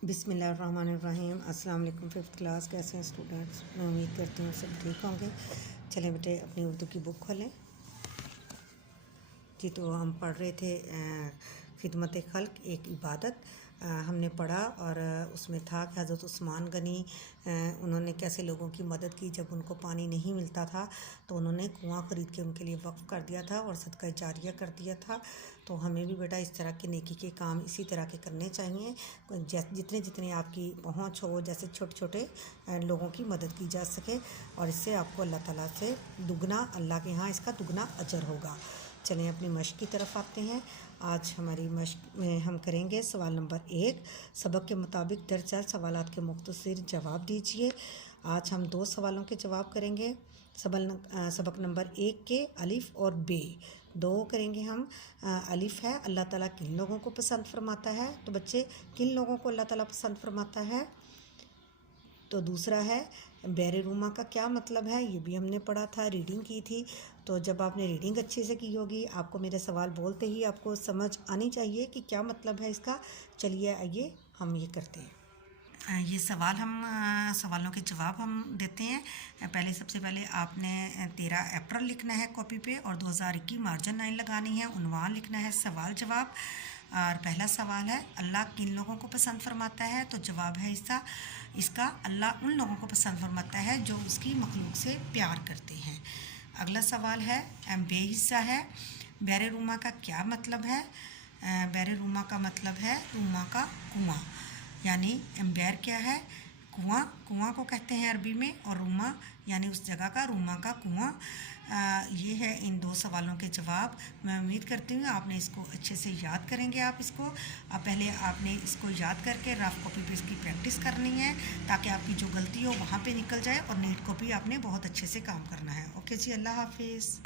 बिस्मिल्लाहिर्रहमानिर्रहीम। अस्सलाम वालेकुम। फिफ्थ क्लास, कैसे हैं स्टूडेंट्स? मैं उम्मीद करती हूँ सब ठीक होंगे। चलें बेटे, अपनी उर्दू की बुक खोलें जी। तो हम पढ़ रहे थे खिदमत खल्क एक इबादत। हमने पढ़ा और उसमें था कि हज़रत उस्मान गनी उन्होंने कैसे लोगों की मदद की। जब उनको पानी नहीं मिलता था तो उन्होंने कुआं ख़रीद के उनके लिए वक्फ़ कर दिया था और सदका जारिया कर दिया था। तो हमें भी बेटा इस तरह के नेकी के काम इसी तरह के करने चाहिए। जितने जितने आपकी पहुंच हो, जैसे छोटे छोटे लोगों की मदद की जा सके, और इससे आपको अल्लाह ताला से दुगना, अल्लाह के यहाँ इसका दुगना अजर होगा। चलें अपनी मश्क की तरफ आते हैं। आज हमारी मश्क में हम करेंगे सवाल नंबर 1। सबक के मुताबिक दर्ज सवालात के मुख्तसर जवाब दीजिए। आज हम 2 सवालों के जवाब करेंगे। सबक नंबर 1 के अलिफ़ और बे 2 करेंगे हम। अलिफ़ है, अल्लाह ताला किन लोगों को पसंद फरमाता है? तो बच्चे, किन लोगों को अल्लाह ताला पसंद फरमाता है? तो दूसरा है बैरे रूमा का क्या मतलब है? ये भी हमने पढ़ा था, रीडिंग की थी। तो जब आपने रीडिंग अच्छे से की होगी, आपको मेरे सवाल बोलते ही आपको समझ आनी चाहिए कि क्या मतलब है इसका। चलिए आइए हम ये करते हैं। ये सवाल हम सवालों के जवाब हम देते हैं। पहले सबसे पहले आपने 13 अप्रैल लिखना है कॉपी पे, और 2021 मार्जिन 9 लगानी है। उन्वान लिखना है सवाल जवाब। और पहला सवाल है अल्लाह किन लोगों को पसंद फरमाता है? तो जवाब है इसका अल्लाह उन लोगों को पसंद फरमाता है जो उसकी मखलूक से प्यार करते हैं। अगला सवाल है बेहिस्सा है। बैरे रूमा का क्या मतलब है? बैरे रूमा का मतलब है रूमा का कुआं, यानी बैर क्या है? कुआं। कुआं को कहते हैं अरबी में, और रूमा यानी उस जगह का, रूमा का कुआं। ये है इन 2 सवालों के जवाब। मैं उम्मीद करती हूँ आपने इसको अच्छे से याद करेंगे। आप इसको पहले आपने इसको याद करके रफ कॉपी पे इसकी प्रैक्टिस करनी है, ताकि आपकी जो गलती हो वहाँ पे निकल जाए, और नीट कॉपी आपने बहुत अच्छे से काम करना है। ओके जी, अल्लाह हाफिज़।